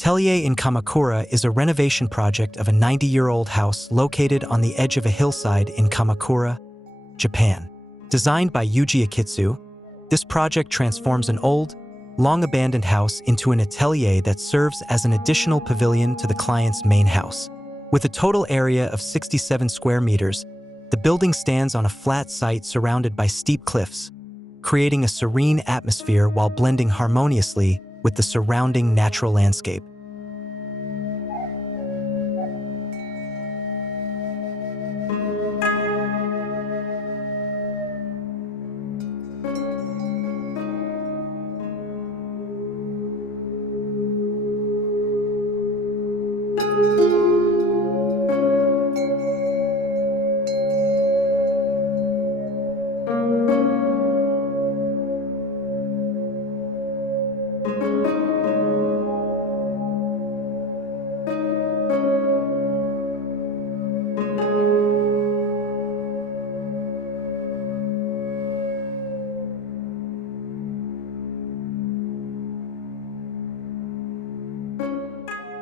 Atelier in Kamakura is a renovation project of a 90-year-old house located on the edge of a hillside in Kamakura, Japan. Designed by Yuji Okitsu, this project transforms an old, long-abandoned house into an atelier that serves as an additional pavilion to the client's main house. With a total area of 67 square meters, the building stands on a flat site surrounded by steep cliffs, creating a serene atmosphere while blending harmoniously with the surrounding natural landscape.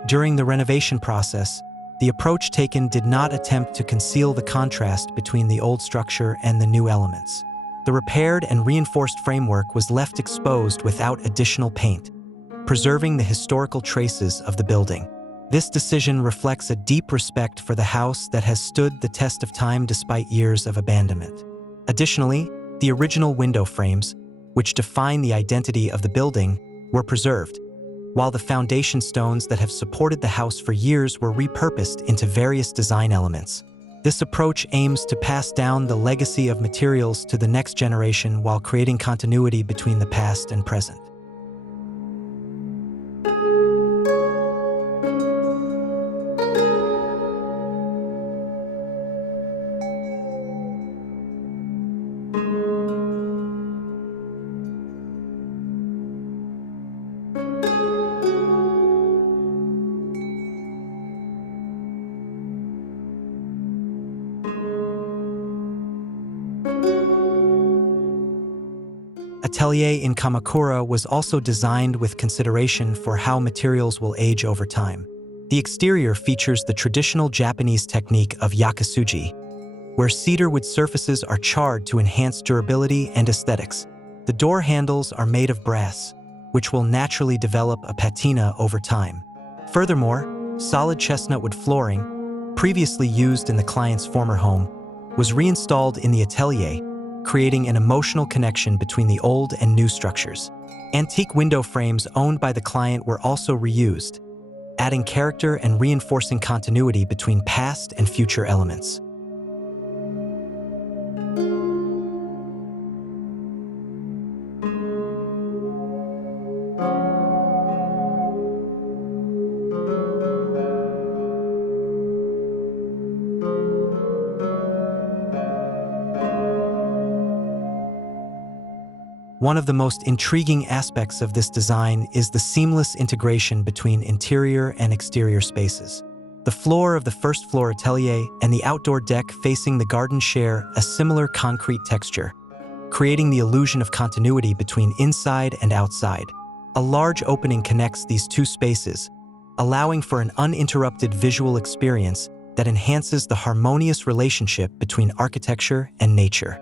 During the renovation process, the approach taken did not attempt to conceal the contrast between the old structure and the new elements. The repaired and reinforced framework was left exposed without additional paint, preserving the historical traces of the building. This decision reflects a deep respect for the house that has stood the test of time despite years of abandonment. Additionally, the original window frames, which define the identity of the building, were preserved, while the foundation stones that have supported the house for years were repurposed into various design elements. This approach aims to pass down the legacy of materials to the next generation while creating continuity between the past and present. Atelier in Kamakura was also designed with consideration for how materials will age over time. The exterior features the traditional Japanese technique of Yakisugi, where cedarwood surfaces are charred to enhance durability and aesthetics. The door handles are made of brass, which will naturally develop a patina over time. Furthermore, solid chestnutwood flooring, previously used in the client's former home, was reinstalled in the atelier, creating an emotional connection between the old and new structures. Antique window frames owned by the client were also reused, adding character and reinforcing continuity between past and future elements. One of the most intriguing aspects of this design is the seamless integration between interior and exterior spaces. The floor of the first floor atelier and the outdoor deck facing the garden share a similar concrete texture, creating the illusion of continuity between inside and outside. A large opening connects these two spaces, allowing for an uninterrupted visual experience that enhances the harmonious relationship between architecture and nature.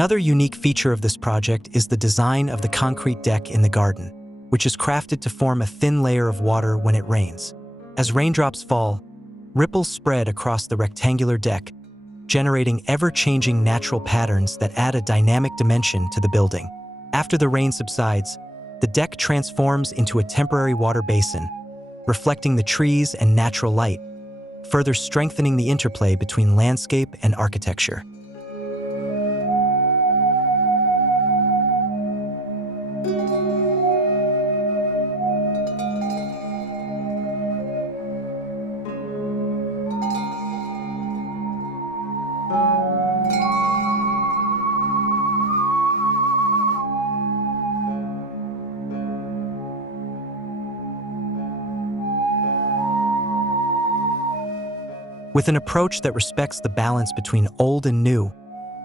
Another unique feature of this project is the design of the concrete deck in the garden, which is crafted to form a thin layer of water when it rains. As raindrops fall, ripples spread across the rectangular deck, generating ever-changing natural patterns that add a dynamic dimension to the building. After the rain subsides, the deck transforms into a temporary water basin, reflecting the trees and natural light, further strengthening the interplay between landscape and architecture. With an approach that respects the balance between old and new,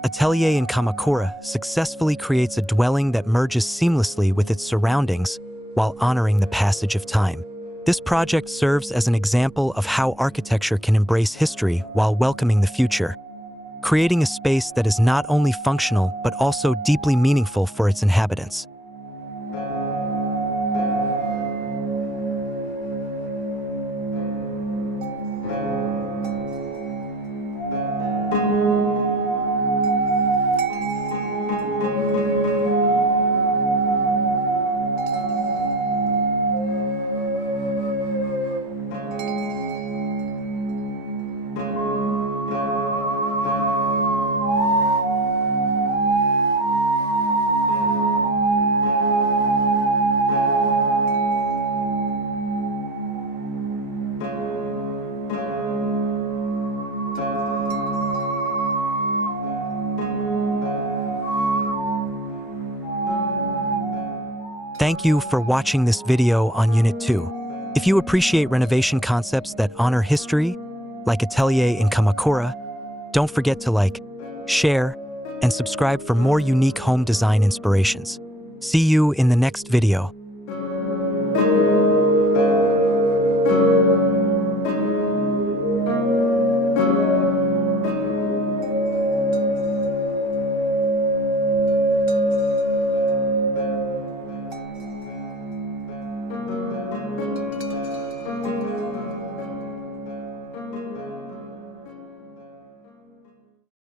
Atelier in Kamakura successfully creates a dwelling that merges seamlessly with its surroundings while honoring the passage of time. This project serves as an example of how architecture can embrace history while welcoming the future, creating a space that is not only functional but also deeply meaningful for its inhabitants. Thank you for watching this video on Unit 2. If you appreciate renovation concepts that honor history, like Atelier in Kamakura, don't forget to like, share, and subscribe for more unique home design inspirations. See you in the next video.